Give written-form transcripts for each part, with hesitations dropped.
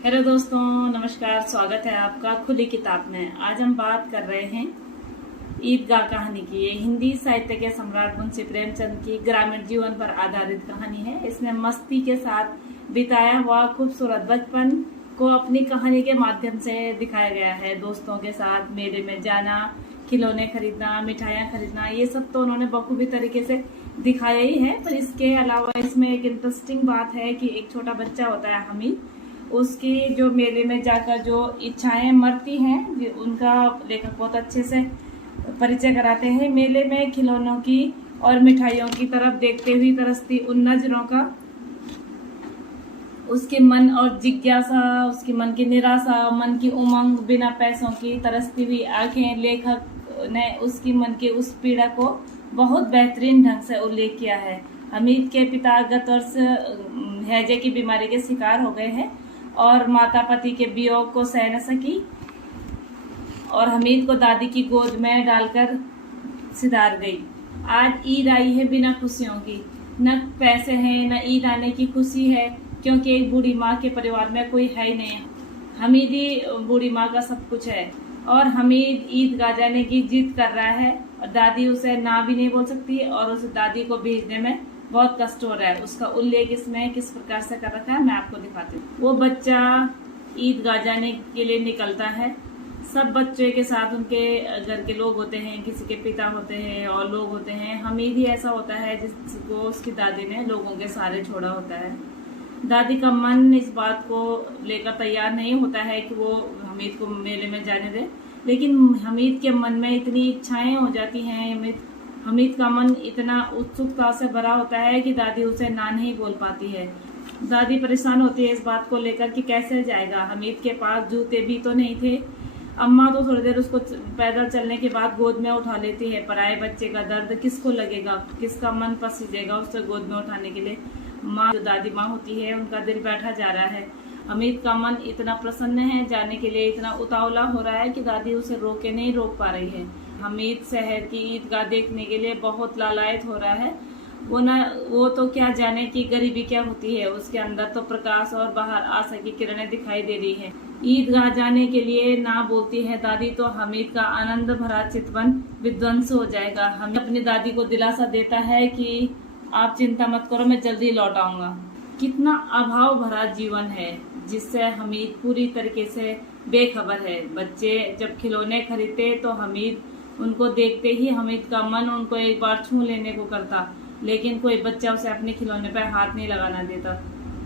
Hello दोस्तों, नमस्कार। स्वागत है आपका खुली किताब में। आज हम बात कर रहे हैं ईदगाह कहानी की। ये हिंदी साहित्य के सम्राट मुंशी प्रेमचंद की ग्रामीण जीवन पर आधारित कहानी है। इसमें मस्ती के साथ बिताया हुआ खूबसूरत बचपन को अपनी कहानी के माध्यम से दिखाया गया है। दोस्तों के साथ मेले में जाना, खिलौने खरीदना, मिठाइयाँ खरीदना, ये सब तो उन्होंने बखूबी तरीके से दिखाया ही है। पर इसके अलावा इसमें एक इंटरेस्टिंग बात है कि एक छोटा बच्चा होता है हमीद, उसकी जो मेले में जाकर जो इच्छाएं मरती हैं उनका लेखक बहुत अच्छे से परिचय कराते हैं। मेले में खिलौनों की और मिठाइयों की तरफ देखते हुए तरसती उन नजरों का, उसके मन और जिज्ञासा, उसके मन की निराशा, मन की उमंग, बिना पैसों की तरसती हुई आंखें, लेखक ने उसकी मन की उस पीड़ा को बहुत बेहतरीन ढंग से उल्लेख किया है। हमीद के पिता गत वर्ष हैजे की बीमारी के शिकार हो गए हैं और माता पति के वियोग को सह न सकी और हमीद को दादी की गोद में डालकर सिधार गई। आज ईद आई है बिना खुशियों की। न पैसे हैं, न ईद आने की खुशी है, क्योंकि एक बूढ़ी माँ के परिवार में कोई है ही नहीं। हमीद ही बूढ़ी माँ का सब कुछ है और हमीद ईदगाह जाने की जिद कर रहा है और दादी उसे ना भी नहीं बोल सकती और उस दादी को भेजने में बहुत कष्ट हो रहा है। उसका उल्लेख इसमें किस प्रकार से कर रखा है मैं आपको दिखाती हूँ। वो बच्चा ईदगाह जाने के लिए निकलता है। सब बच्चे के साथ उनके घर के लोग होते हैं, किसी के पिता होते हैं और लोग होते हैं। हमीद ही ऐसा होता है जिसको उसकी दादी ने लोगों के सहारे छोड़ा होता है। दादी का मन इस बात को लेकर तैयार नहीं होता है कि वो हमीद को मेले में जाने दे, लेकिन हमीद के मन में इतनी इच्छाएं हो जाती हैं, हमीद का मन इतना उत्सुकता से भरा होता है कि दादी उसे ना नहीं बोल पाती है। दादी परेशान होती है इस बात को लेकर कि कैसे जाएगा। हमीद के पास जूते भी तो नहीं थे। अम्मा तो थोड़ी देर उसको पैदल चलने के बाद गोद में उठा लेती है। पराए बच्चे का दर्द किसको लगेगा, किसका मन पसीजेगा उसे गोद में उठाने के लिए। माँ, जो दादी माँ होती है, उनका दिल बैठा जा रहा है। हमीद का मन इतना प्रसन्न है, जाने के लिए इतना उतावला हो रहा है कि दादी उसे रोके नहीं रोक पा रही है। हमीद शहर की ईदगाह देखने के लिए बहुत लालायत हो रहा है। वो तो क्या जाने की गरीबी क्या होती है। उसके अंदर तो प्रकाश और बाहर आशा की किरणें दिखाई दे रही है। ईदगाह जाने के लिए ना बोलती है दादी तो हमीद का आनंद भरा चितवन विध्वंस हो जाएगा। हमीद अपनी दादी को दिलासा देता है कि आप चिंता मत करो, मैं जल्दी लौट आऊंगा। कितना अभाव भरा जीवन है जिससे हमीद पूरी तरीके से बेखबर है। बच्चे जब खिलौने खरीदते तो हमीद उनको देखते ही हमीद का मन उनको एक बार छू लेने को करता, लेकिन कोई बच्चा उसे अपने खिलौने पर हाथ नहीं लगाना देता।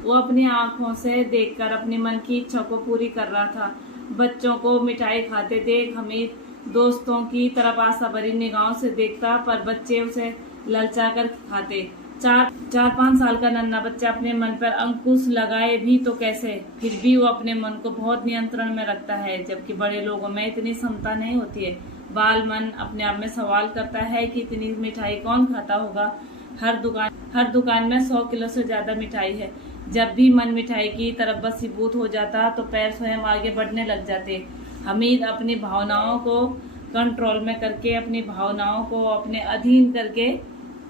वो अपनी आंखों से देखकर अपनी मन की इच्छा को पूरी कर रहा था। बच्चों को मिठाई खाते देख हमीद दोस्तों की तरफ आशा भरी निगाहों से देखता, पर बच्चे उसे ललचा कर खाते। 4-5 साल का नन्हा बच्चा अपने मन पर अंकुश लगाए भी तो कैसे, फिर भी वो अपने मन को बहुत नियंत्रण में रखता है, जबकि बड़े लोगों में इतनी क्षमता नहीं होती है। बाल मन अपने आप में सवाल करता है कि इतनी मिठाई कौन खाता होगा। हर दुकान में 100 किलो से ज्यादा मिठाई है। जब भी मन मिठाई की तरफ बसीभूत हो जाता तो पैर स्वयं आगे बढ़ने लग जाते। हमीद अपनी भावनाओं को कंट्रोल में करके, अपनी भावनाओं को अपने अधीन करके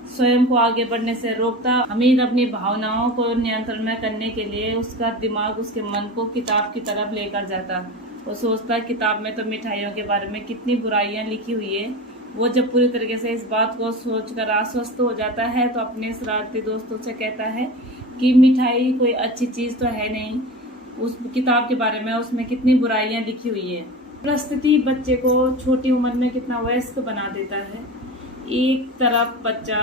स्वयं को आगे बढ़ने से रोकता। हमीद अपनी भावनाओं को नियंत्रण में करने के लिए उसका दिमाग उसके मन को किताब की तरफ लेकर जाता। वो सोचता किताब में तो मिठाइयों के बारे में कितनी बुराइयां लिखी हुई है। वो जब पूरी तरीके से इस बात को सोचकर आश्वस्त हो जाता है तो अपने शरारती दोस्तों से कहता है कि मिठाई कोई अच्छी चीज तो है नहीं, उस किताब के बारे में उसमें कितनी बुराइयां लिखी हुई है। परिस्थिति बच्चे को छोटी उम्र में कितना वयस्क बना देता है। एक तरफ बच्चा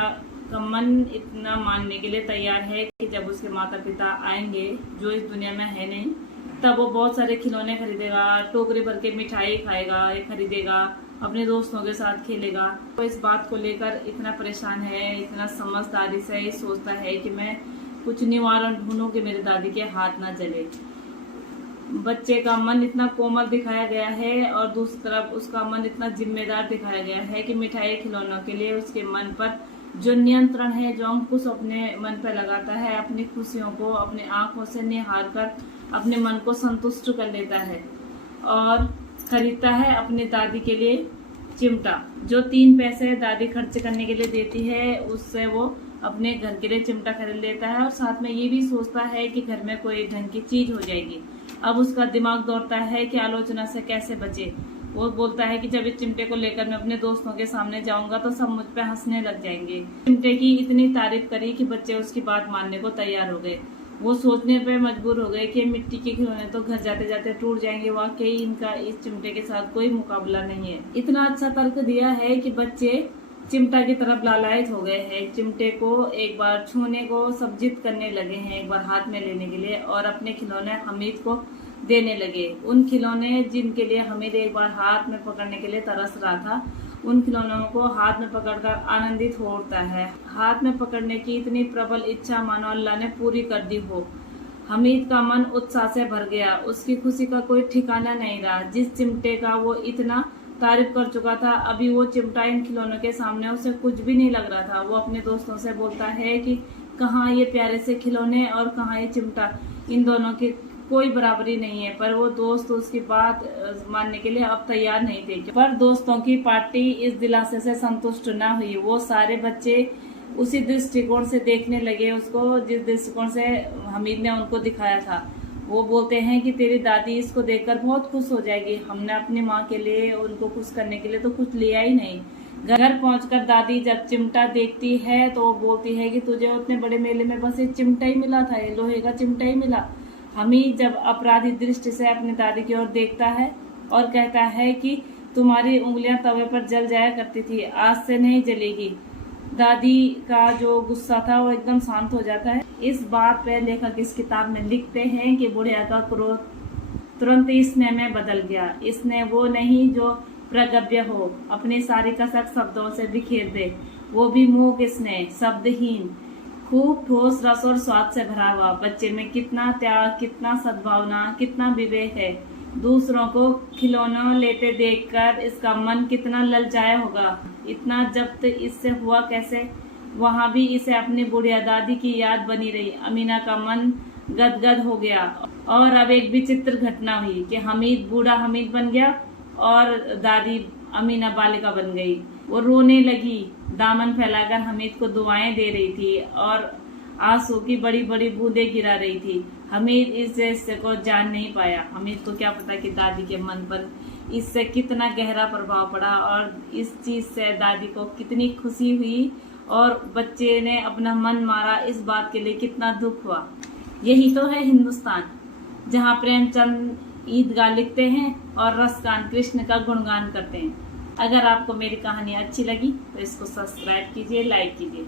का मन इतना मानने के लिए तैयार है कि जब उसके माता पिता आएंगे, जो इस दुनिया में है नहीं, तब वो बहुत सारे खिलौने खरीदेगा, टोकरी भर के मिठाई खाएगा, खरीदेगा, अपने दोस्तों के साथ खेलेगा। तो इस बात को लेकर इतना परेशान है, इतना समझदारी से सोचता है कि मैं कुछ निवारण ढूंढूं कि मेरी दादी के हाथ ना जले। बच्चे का मन इतना कोमल दिखाया गया है और दूसरी तरफ उसका मन इतना जिम्मेदार दिखाया गया है कि मिठाई खिलौनों के लिए उसके मन पर जो नियंत्रण है, जो अंकुश अपने मन पर लगाता है, अपनी खुशियों को अपनी आंखों से निहार कर अपने मन को संतुष्ट कर लेता है और खरीदता है अपनी दादी के लिए चिमटा। जो 3 पैसे दादी खर्च करने के लिए देती है उससे वो अपने घर के लिए चिमटा खरीद लेता है और साथ में ये भी सोचता है कि घर में कोई ढंग की चीज हो जाएगी। अब उसका दिमाग दौड़ता है कि आलोचना से कैसे बचे। वो बोलता है कि जब इस चिमटे को लेकर मैं अपने दोस्तों के सामने जाऊंगा तो सब मुझ पे हंसने लग जाएंगे। चिमटे की इतनी तारीफ करी कि बच्चे उसकी बात मानने को तैयार हो गए। वो सोचने पे मजबूर हो गए कि मिट्टी के खिलौने तो घर जाते जाते टूट जाएंगे, वाकई इनका इस चिमटे के साथ कोई मुकाबला नहीं है। इतना अच्छा तर्क दिया है कि बच्चे चिमटा की तरफ लालायित हो गए हैं। चिमटे को एक बार छूने को सब जिद करने लगे हैं, एक बार हाथ में लेने के लिए, और अपने खिलौने हमीद को देने लगे। उन खिलौने जिनके लिए हमीद एक बार हाथ में पकड़ने के लिए तरस रहा था, उन खिलौनों को हाथ में पकड़कर आनंदित हो उठता है। हाथ में पकड़ने की इतनी प्रबल इच्छा मानो अल्लाह ने पूरी कर दी हो। हमीद का मन उत्साह से भर गया, उसकी खुशी का कोई ठिकाना नहीं रहा। जिस चिमटे का वो इतना तारीफ कर चुका था, अभी वो चिमटा इन खिलौनों के सामने उसे कुछ भी नहीं लग रहा था। वो अपने दोस्तों से बोलता है कि कहाँ ये प्यारे से खिलौने और कहाँ ये चिमटा, इन दोनों की कोई बराबरी नहीं है। पर वो दोस्त उसकी बात मानने के लिए अब तैयार नहीं थे। पर दोस्तों की पार्टी इस दिलासे से संतुष्ट न हुई। वो सारे बच्चे उसी दृष्टिकोण से देखने लगे उसको, जिस दृष्टिकोण से हमीद ने उनको दिखाया था। वो बोलते हैं कि तेरी दादी इसको देखकर बहुत खुश हो जाएगी। हमने अपनी माँ के लिए, उनको खुश करने के लिए तो कुछ लिया ही नहीं। घर पहुंचकर दादी जब चिमटा देखती है तो वो बोलती है कि तुझे उतने बड़े मेले में बस एक चिमटा ही मिला था, ये लोहे का चिमटा ही मिला। हमीद जब अपराधी दृष्टि से अपनी दादी की ओर देखता है और कहता है कि तुम्हारी उंगलियां तवे पर जल जाया करती थी, आज से नहीं जलेगी। दादी का जो गुस्सा था वो एकदम शांत हो जाता है। इस बात पे लेखक इस किताब में लिखते हैं कि बुढ़िया का क्रोध तुरंत स्नेह में बदल गया। स्नेह वो नहीं जो प्रगव्य हो, अपनी सारी कसक शब्दों से बिखेर दे, वो भी मूक स्नेह, शब्दहीन, खूब ठोस रस और स्वाद से भरा हुआ। बच्चे में कितना त्याग, कितना सद्भावना, कितना विवेक है। दूसरों को खिलौनों लेते देखकर इसका मन कितना ललचाया होगा। इतना जब्त इससे हुआ कैसे? वहाँ भी इसे अपनी बुढ़िया दादी की याद बनी रही। अमीना का मन गदगद हो गया। और अब एक विचित्र घटना हुई कि हमीद बूढ़ा हमीद बन गया और दादी अमीना बालिका बन गई। वो रोने लगी, दामन फैलाकर हमीद को दुआएं दे रही थी और आंसू की बड़ी बड़ी बूंदें गिरा रही थी। हमीद इस दृश्य को जान नहीं पाया। हमीद को क्या पता कि दादी के मन पर इससे कितना गहरा प्रभाव पड़ा और इस चीज से दादी को कितनी खुशी हुई और बच्चे ने अपना मन मारा, इस बात के लिए कितना दुख हुआ। यही तो है हिंदुस्तान, जहाँ प्रेमचंद ईदगाह लिखते हैं और रसकान कृष्ण का गुणगान करते हैं। अगर आपको मेरी कहानी अच्छी लगी तो इसको सब्सक्राइब कीजिए, लाइक कीजिए।